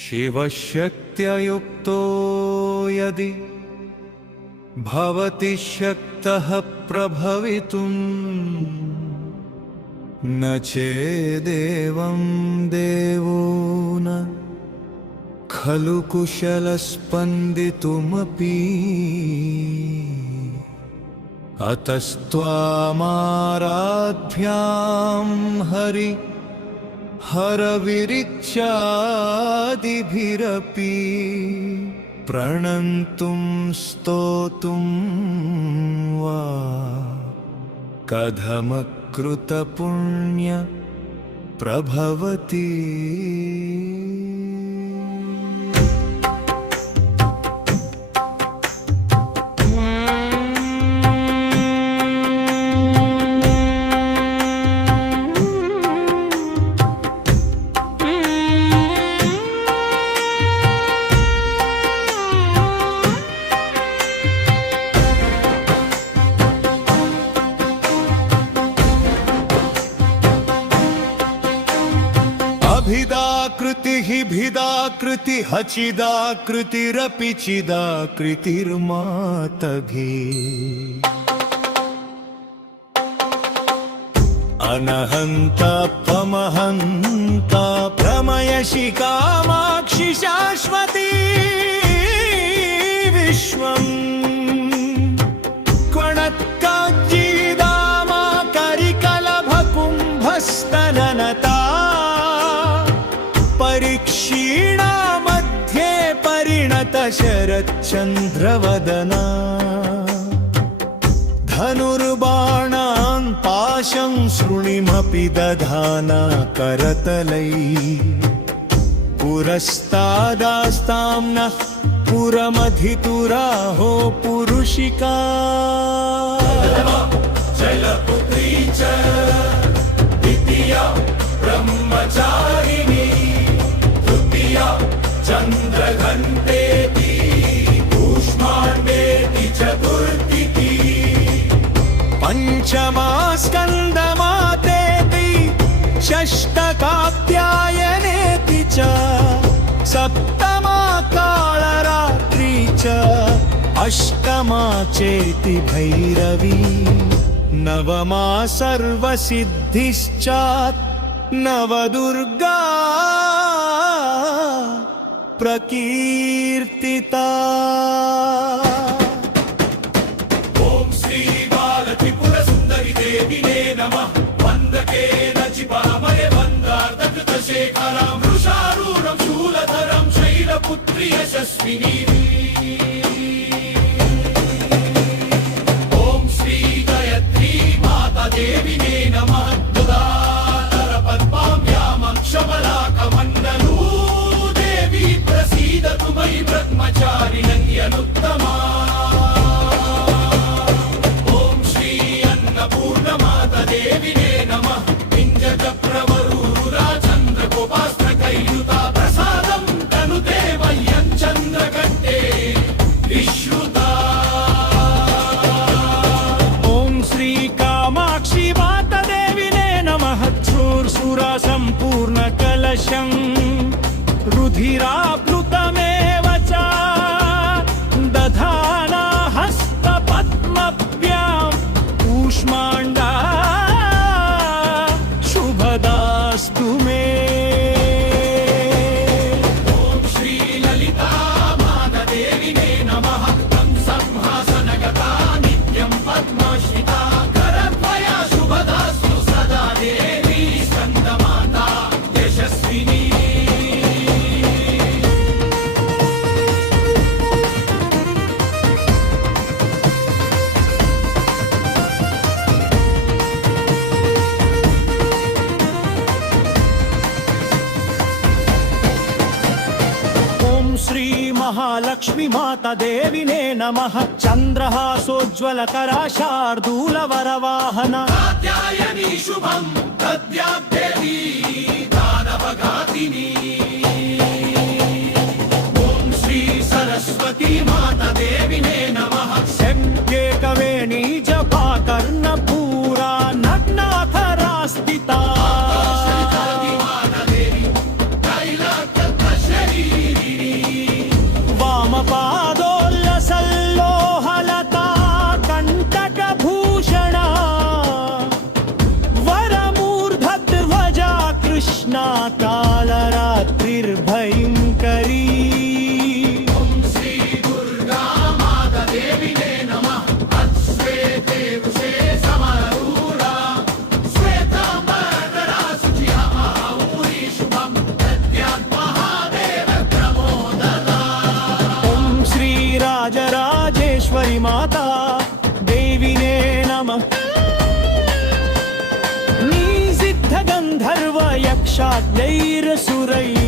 शिवशक्त्युक्तो यदि भवति शक्तः प्रभवितुं न चेदेवं देवो न खलु कुशलस्पन्दितुमपि अतस्त्वामाराध्यां हरविरिच्यादिभिरपि प्रणन्तुं स्तोतुं वा कथमकृतपुण्य प्रभवति। अभिदाकृतिः भिदाकृति हचिदाकृतिरपि चिदाकृतिर्मातभि अनहन्ता पमहन्ता प्रमयशि कामाक्षि शाश्वती विश्वम् क्वणत्काज्जीदामा करिकलभकुम्भस्तननता परीक्षीणा मध्ये परिणत शरच्चन्द्रवदना धनुर्बाणान् पाशं शृणिमपि दधाना करतलैः पुरस्तादास्तां नः पुरमधितुराहो पुरुषिका जलपुत्री च द्वितीया ब्रह्मचारिणी चन्द्रघण्टेति कूष्माण्डेति चतुर्थिति पञ्चमा स्कन्दमातेति षष्ठकात्यायनेति च सप्तमा कालरात्रि च अष्टमा चेति भैरवी नवमा सर्वसिद्धिश्चात् नवदुर्गा प्रकीर्तिता। ओम श्री बालत्रिपुरसुन्दरि देविने नमः। वन्दके नचिपामये वन्दार्धकृतशेखरां वृषारूढं शूलधरं शैलपुत्री यशस्विनी। ओम श्री गायत्री माता देविने नमः। दुदातर पद्माभ्यां क्षमलाकमण्डलू प्रसीदतु मयि ब्रह्मचारिण्यनुत्तमा। ॐ श्री अन्नपूर्णमाता देविने नमः। पिञ्जचक्रवरूराचन्द्रगोपास्त्रकैयुता प्रसादं तनुते मह्यं चन्द्रघण्टे विश्रुता। ॐ श्री कामाक्षि माता देविने नमः। क्षुरसुरा सम्पूर्णकलशम् रुधिराप्लुतमेव च दधाना हस्तपद्मभ्यां कूष्माण्डा शुभदास्तु मे। ॐ श्री ललिता माता देविने नमः। तं संहासनगता नित्यं पद्मश्रिता करद्वया शुभदास्तु सदा देवी स्कन्दमाता यशस्विनी। महालक्ष्मी माता देविने नमः। चन्द्रहासोज्ज्वलकरा शार्दूलवरवाहना कात्यायनी शुभं दद्याद्देवी दानवघातिनी। ॐ श्री सरस्वती माता देविने नमः। शक्येकवेणी जपा कर्णपूरा नग्नाथरास्तिता। माता देवी कैलासशरीर आज्ञैरसुरैः